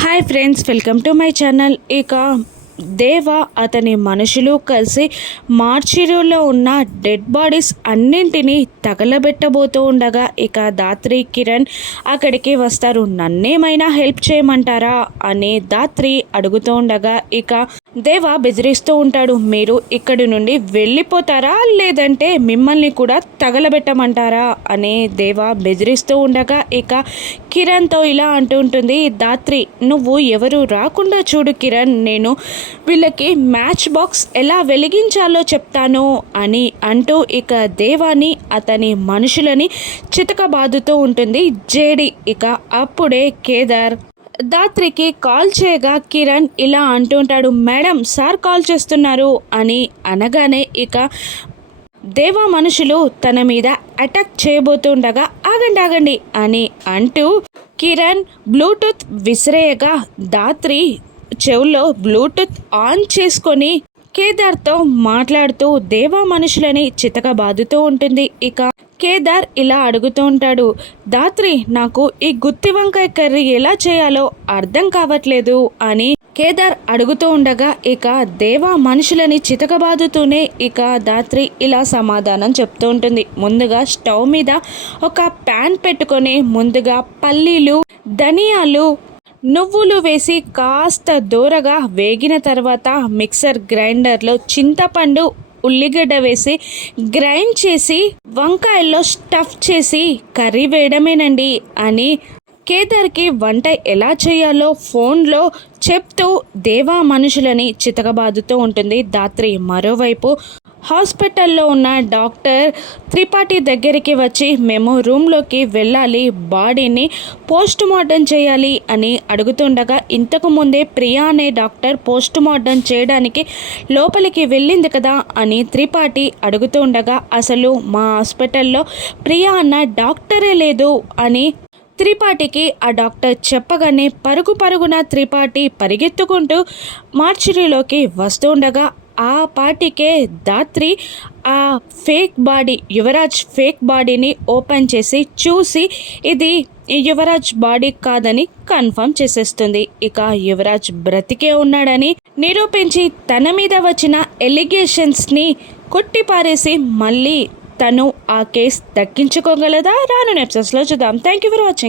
Hi friends, welcome to my channel. ఇక దేవ అతని మనుషులు కలిసి మార్చిరీలో ఉన్న డెడ్ బాడీస్ అన్నింటినీ తగలబెట్టబోతూ ఉండగా ఇక ధాత్రి కిరణ్ అక్కడికి వస్తారు. నన్నేమైనా హెల్ప్ చేయమంటారా అని ధాత్రి అడుగుతూ ఉండగా ఇక దేవ బెదిరిస్తూ ఉంటాడు. మీరు ఇక్కడి నుండి వెళ్ళిపోతారా లేదంటే మిమ్మల్ని కూడా తగలబెట్టమంటారా అని దేవ బెదిరిస్తూ ఉండగా ఇక కిరణ్తో ఇలా అంటూ ఉంటుంది ధాత్రి, నువ్వు ఎవరు రాకుండా చూడు కిరణ్, నేను వీళ్ళకి మ్యాచ్ బాక్స్ ఎలా వెలిగించాలో చెప్తాను అని అంటూ ఇక దేవాని అతని మనుషులని చితకబాదుతూ ఉంటుంది జేడి. ఇక అప్పుడే కేదార్ ధాత్రికి కాల్ చేయగా కిరణ్ ఇలా అంటుంటాడు, మేడం సార్ కాల్ చేస్తున్నారు అని అనగానే ఇక దేవా మనుషులు తన మీద అటాక్ చేయబోతుండగా ఆగండి ఆగండి అని అంటూ కిరణ్ బ్లూటూత్ విసిరేయగా ధాత్రి చెవుల్లో బ్లూటూత్ ఆన్ చేసుకొని కేదార్తో మాట్లాడుతూ దేవా మనుషులని చితకబాదుతూ ఉంటుంది. ఇక కేదార్ ఇలా అడుగుతూ ఉంటాడు, ధాత్రి నాకు ఈ గుత్తి వంకాయ కర్రీ ఎలా చేయాలో అర్థం కావట్లేదు అని కేదార్ అడుగుతూ ఉండగా ఇక దేవా మనుషులని చితకబాదుతూనే ఇక ధాత్రి ఇలా సమాధానం చెప్తూ ఉంటుంది. ముందుగా స్టవ్ మీద ఒక ప్యాన్ పెట్టుకొని ముందుగా పల్లీలు, ధనియాలు, నువ్వులు వేసి కాస్త దూరగా వేగిన తర్వాత మిక్సర్ గ్రైండర్లో చింతపండు, ఉల్లిగడ్డ వేసి గ్రైండ్ చేసి వంకాయల్లో స్టఫ్ చేసి కర్రీ వేయడమేనండి అని కేదార్కి వంట ఎలా చేయాలో ఫోన్లో చెప్తూ దేవా మనుషులని చితకబాదుతూ ఉంటుంది ధాత్రి. మరోవైపు హాస్పిటల్లో ఉన్న డాక్టర్ త్రిపాఠి దగ్గరికి వచ్చి మేము రూమ్లోకి వెళ్ళాలి, బాడీని పోస్ట్ మార్టం చేయాలి అని అడుగుతుండగా ఇంతకు ముందే ప్రియా అనే డాక్టర్ పోస్ట్ మార్టం చేయడానికి లోపలికి వెళ్ళింది కదా అని త్రిపాఠి అడుగుతూ ఉండగా అసలు మా హాస్పిటల్లో ప్రియా అన్న డాక్టరే లేదు అని త్రిపాఠికి ఆ డాక్టర్ చెప్పగానే పరుగున త్రిపాఠి పరిగెత్తుకుంటూ మార్చిరీలోకి వస్తుండగా ఆ పాటికే ధాత్రి ఆ ఫేక్ బాడీ, యువరాజ్ ఫేక్ బాడీని ఓపెన్ చేసి చూసి ఇది యువరాజ్ బాడీ కాదని కన్ఫర్మ్ చేసేస్తుంది. ఇక యువరాజ్ బ్రతికే ఉన్నాడని నిరూపించి తన మీద వచ్చిన ఎలిగేషన్స్ని కొట్టిపారేసి మళ్ళీ తను ఆ కేసు దక్కించుకోగలదా? రాను ఎపిసోడ్స్లో చూద్దాం. Thank you for watching.